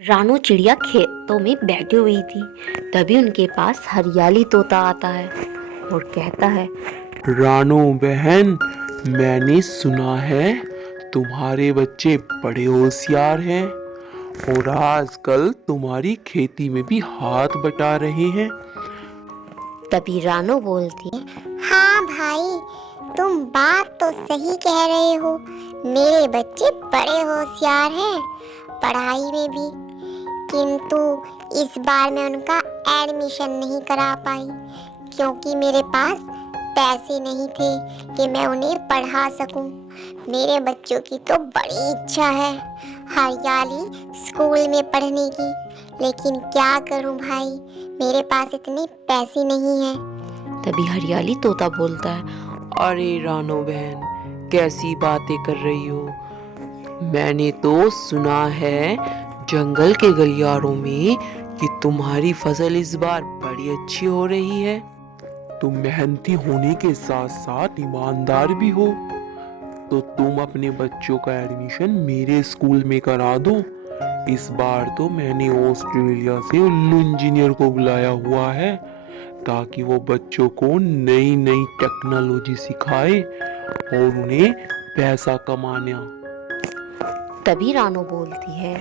रानू चिड़िया खेतों में बैठी हुई थी। तभी उनके पास हरियाली तोता आता है और कहता है, रानू बहन, मैंने सुना है तुम्हारे बच्चे बड़े होशियार हैं और आजकल तुम्हारी खेती में भी हाथ बटा रहे हैं। तभी रानू बोलती है, हाँ भाई, तुम बात तो सही कह रहे हो। मेरे बच्चे बड़े होशियार हैं पढ़ाई में भी, किंतु इस बार मैं उनका एडमिशन नहीं करा पाई क्योंकि मेरे पास पैसे नहीं थे कि मैं उन्हें पढ़ा सकूं। मेरे बच्चों की तो बड़ी इच्छा है हरियाली स्कूल में पढ़ने की, लेकिन क्या करूं भाई, मेरे पास इतने पैसे नहीं हैं। तभी हरियाली तोता बोलता है, अरे रानू बहन, कैसी बातें कर रही हो? मैंने तो सुना है जंगल के गलियारों में कि तुम्हारी फसल इस बार बड़ी अच्छी हो रही है। तुम मेहनती होने के साथ साथ ईमानदार भी हो, तो तुम अपने बच्चों का एडमिशन मेरे स्कूल में करा दो। इस बार तो मैंने ऑस्ट्रेलिया से उल्लू इंजीनियर को बुलाया हुआ है ताकि वो बच्चों को नई नई टेक्नोलॉजी सिखाए और उन्हें पैसा कमाना। तभी रानू बोलती है,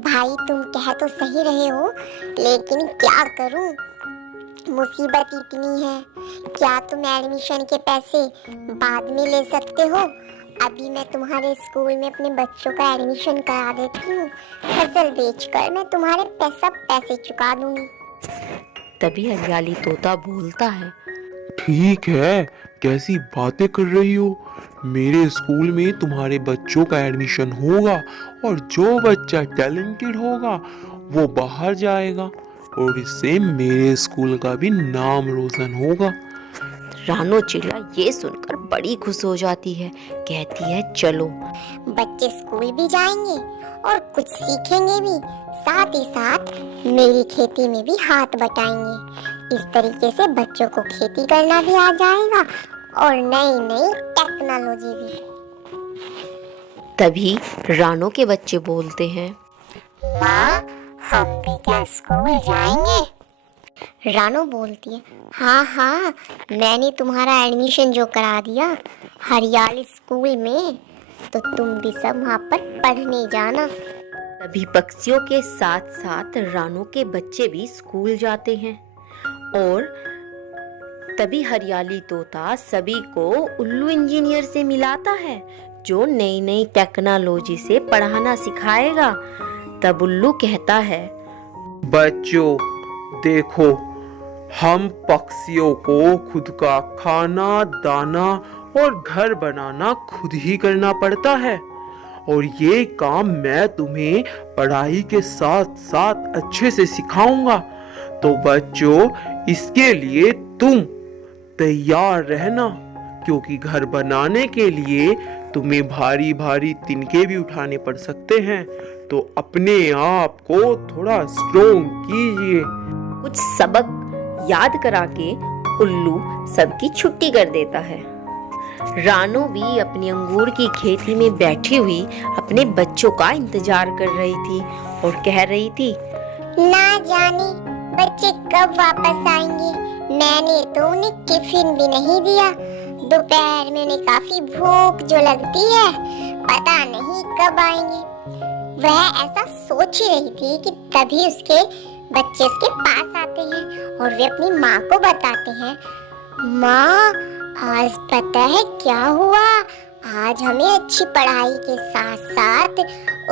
भाई तुम कह तो सही रहे हो, लेकिन क्या करूं, मुसीबत इतनी है। क्या तुम एडमिशन के पैसे बाद में ले सकते हो? अभी मैं तुम्हारे स्कूल में अपने बच्चों का एडमिशन करा देती हूँ, फसल बेचकर मैं तुम्हारे पैसे चुका दूंगी। तभी हरियाली तोता बोलता है, ठीक है, कैसी बातें कर रही हो? मेरे स्कूल में तुम्हारे बच्चों का एडमिशन होगा और जो बच्चा टैलेंटेड होगा वो बाहर जाएगा और इससे मेरे स्कूल का भी नाम रोशन होगा। रानू चिड़िया ये सुनकर बड़ी खुश हो जाती है। कहती है, चलो। बच्चे स्कूल भी जाएंगे और कुछ सीखेंगे भी, साथ ही साथ मेरी खेती में भी हाथ बटाएंगे। इस तरीके से बच्चों को खेती करना भी आ जाएगा और नई नई टेक्नोलॉजी भी। तभी रानू के बच्चे बोलते हैं, माँ, हम भी क्या स्कूल जाएंगे? रानू बोलती है, हाँ हाँ, मैंने तुम्हारा एडमिशन जो करा दिया हरियाली स्कूल में, तो तुम भी सब वहाँ पर पढ़ने जाना। तभी पक्षियों के साथ साथ रानू के बच्चे भी स्कूल जाते हैं और तभी हरियाली तोता सभी को उल्लू इंजीनियर से मिलाता है जो नई नई टेक्नोलॉजी से पढ़ाना सिखाएगा। तब उल्लू कहता है, बच्चों देखो, हम पक्षियों को खुद का खाना, दाना और घर बनाना खुद ही करना पड़ता है और ये काम मैं तुम्हें पढ़ाई के साथ साथ अच्छे से सिखाऊंगा। तो बच्चों, इसके लिए तुम तैयार रहना, क्योंकि घर बनाने के लिए तुम्हें भारी भारी तिनके भी उठाने पड़ सकते हैं, तो अपने आप को थोड़ा स्ट्रोंग कीजिए। कुछ सबक याद करा के उल्लू सबकी छुट्टी कर देता है। रानू भी अपनी अंगूर की खेती में बैठी हुई अपने बच्चों का इंतजार कर रही थी और कह रही थी, ना जाने बच्चे कब वापस आएंगे, मैंने तो उन्हें टिफिन भी नहीं दिया। दोपहर में उन्हें काफी भूख जो लगती है, पता नहीं कब आएंगे। वह ऐसा सोच ही रही थी कि तभी उसके बच्चे उसके पास आते हैं और वे अपनी माँ को बताते हैं, माँ, आज पता है क्या हुआ? आज हमें अच्छी पढ़ाई के साथ साथ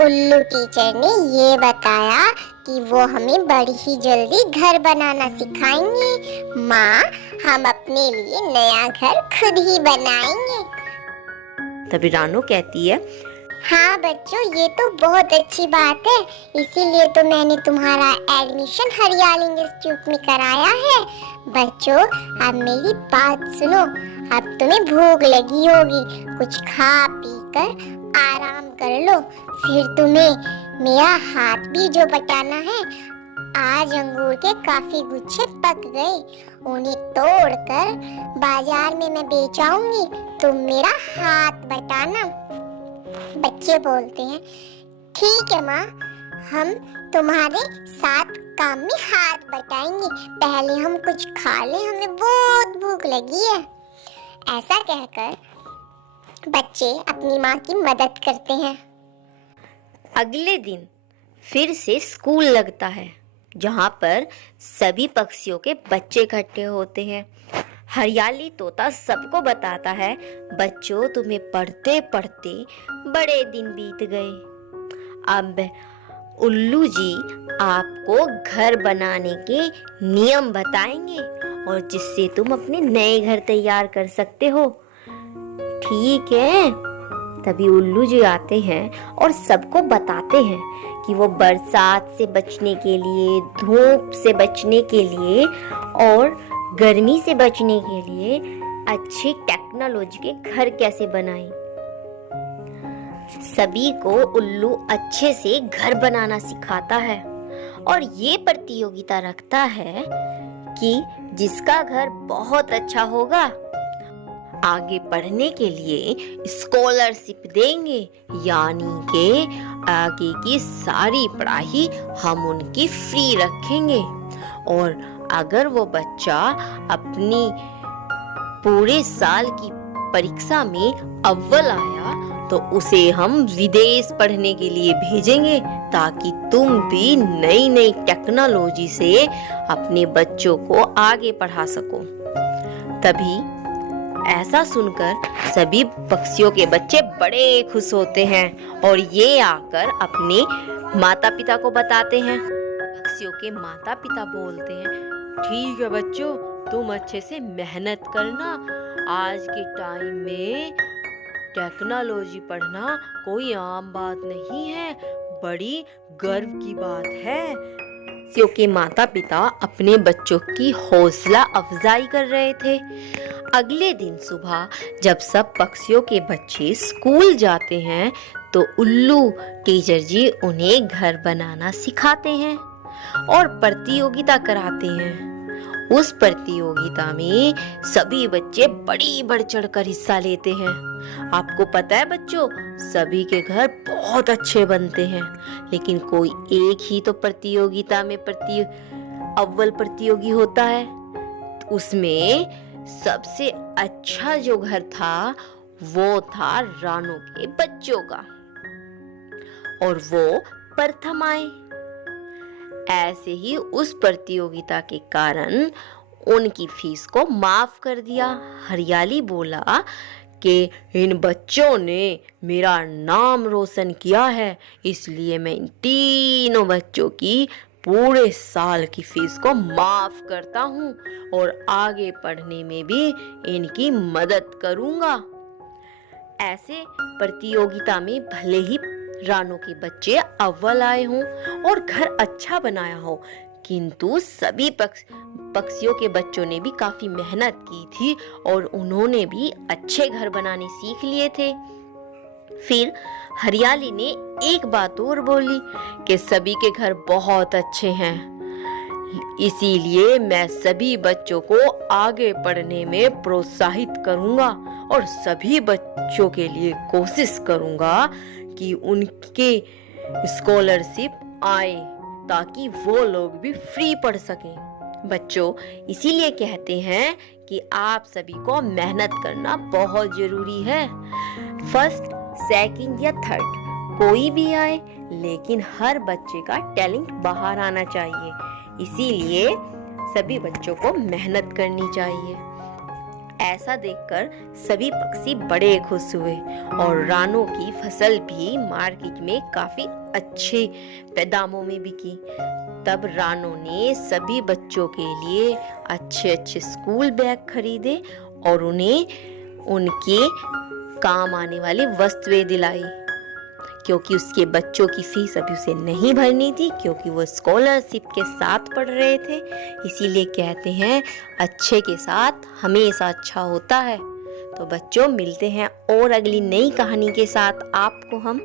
उल्लू टीचर ने ये बताया कि वो हमें बड़ी ही जल्दी घर बनाना सिखाएंगे। माँ, हम अपने लिए नया घर खुद ही बनाएंगे। तभी रानू कहती है, हाँ बच्चों, ये तो बहुत अच्छी बात है, इसीलिए तो मैंने तुम्हारा एडमिशन हरियाली इंस्टीट्यूट में कराया है। बच्चों, अब मेरी बात सुनो, अब तुम्हें भूख लगी होगी, कुछ खा पी कर आराम कर लो, फिर तुम्हें मेरा हाथ भी जो बटाना है। आज अंगूर के काफी गुच्छे पक गए, उन्हें तोड़कर बाजार में मैं बेच आऊंगी, तुम मेरा हाथ बटाना। बच्चे बोलते हैं, ठीक है माँ, हम तुम्हारे साथ काम में हाथ बटाएंगे। पहले हम कुछ खा लें, हमें बहुत भूख लगी है। ऐसा कहकर बच्चे अपनी माँ की मदद करते हैं। अगले दिन फिर से स्कूल लगता है, जहाँ पर सभी पक्षियों के बच्चे इकट्ठे होते हैं। हरियाली तोता सबको बताता है, बच्चों तुम्हें पढ़ते पढ़ते बड़े दिन बीत गए। अब उल्लू जी आपको घर बनाने के नियम बताएंगे और जिससे तुम अपने नए घर तैयार कर सकते हो। ठीक है। तभी उल्लू जी आते हैं और सबको बताते हैं कि वो बरसात से बचने के लिए, धूप से बचने के लिए और गर्मी से बचने के लिए अच्छी टेक्नोलॉजी के घर कैसे बनाएं। सभी को उल्लू अच्छे से घर बनाना सिखाता है और ये प्रतियोगिता रखता है कि जिसका घर बहुत अच्छा होगा आगे पढ़ने के लिए स्कॉलरशिप देंगे, यानी कि आगे की सारी पढ़ाई हम उनकी फ्री रखेंगे। और अगर वो बच्चा अपनी पूरे साल की परीक्षा में अव्वल आया तो उसे हम विदेश पढ़ने के लिए भेजेंगे, ताकि तुम भी नई नई टेक्नोलॉजी से अपने बच्चों को आगे पढ़ा सको। तभी ऐसा सुनकर सभी पक्षियों के बच्चे बड़े खुश होते हैं और ये आकर अपने माता पिता को बताते हैं। पक्षियों के माता पिता बोलते हैं, ठीक है बच्चों, तुम अच्छे से मेहनत करना। आज के टाइम में टेक्नोलॉजी पढ़ना कोई आम बात नहीं है, बड़ी गर्व की बात है। पक्षियों के माता पिता अपने बच्चों की हौसला अफजाई कर रहे थे। अगले दिन सुबह जब सब पक्षियों के बच्चे स्कूल जाते हैं तो उल्लू टीचर जी उन्हें घर बनाना सिखाते हैं और प्रतियोगिता कराते हैं। उस प्रतियोगिता में सभी बच्चे बड़ी बढ़ चढ़कर हिस्सा लेते हैं। आपको पता है बच्चों, सभी के घर बहुत अच्छे बनते हैं, लेकिन कोई एक ही तो प्रतियोगिता में अव्वल प्रतियोगी होता है। उसमें सबसे अच्छा जो घर था वो था रानू के बच्चों का और वो प्रथम आए। ऐसे ही उस प्रतियोगिता के कारण उनकी फीस को माफ कर दिया। हरियाली बोला कि इन बच्चों ने मेरा नाम रोशन किया है, इसलिए मैं इन तीनों बच्चों की पूरे साल की फीस को माफ करता हूँ और आगे पढ़ने में भी इनकी मदद करूँगा। ऐसे प्रतियोगिता में भले ही रानू के बच्चे अव्वल आए हों और घर अच्छा बनाया हो, किंतु सभी पक्षियों के बच्चों ने भी काफी मेहनत की थी और उन्होंने भी अच्छे घर बनाने सीख लिए थे। फिर हरियाली ने एक बात और बोली कि सभी के घर बहुत अच्छे हैं, इसीलिए मैं सभी बच्चों को आगे पढ़ने में प्रोत्साहित करूंगा और सभी बच्चों के लिए कोशिश करूंगा कि उनके स्कॉलरशिप आए ताकि वो लोग भी फ्री पढ़ सकें। बच्चों, इसीलिए कहते हैं कि आप सभी को मेहनत करना बहुत जरूरी है। फर्स्ट, सेकंड या थर्ड कोई भी आए, लेकिन हर बच्चे का टैलेंट बाहर आना चाहिए। इसीलिए सभी बच्चों को मेहनत करनी चाहिए। ऐसा देखकर सभी पक्षी बड़े खुश हुए और रानू की फसल भी मार्केट में काफी अच्छे दामों में बिकी। तब रानू ने सभी बच्चों के लिए अच्छे अच्छे स्कूल बैग खरीदे और उन्हें उनके काम आने वाली वस्तुएं दिलाई, क्योंकि उसके बच्चों की फीस अभी उसे नहीं भरनी थी, क्योंकि वो स्कॉलरशिप के साथ पढ़ रहे थे। इसीलिए कहते हैं अच्छे के साथ हमेशा अच्छा होता है। तो बच्चों, मिलते हैं और अगली नई कहानी के साथ आपको हम।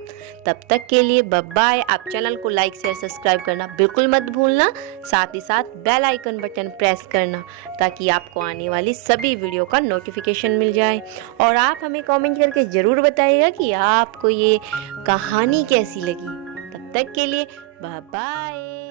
तब तक के लिए बाय बाय। आप चैनल को लाइक शेयर सब्सक्राइब करना बिल्कुल मत भूलना, साथ ही साथ बेल आइकन बटन प्रेस करना ताकि आपको आने वाली सभी वीडियो का नोटिफिकेशन मिल जाए। और आप हमें कमेंट करके ज़रूर बताइएगा कि आपको ये कहानी कैसी लगी। तब तक के लिए बाय बाय।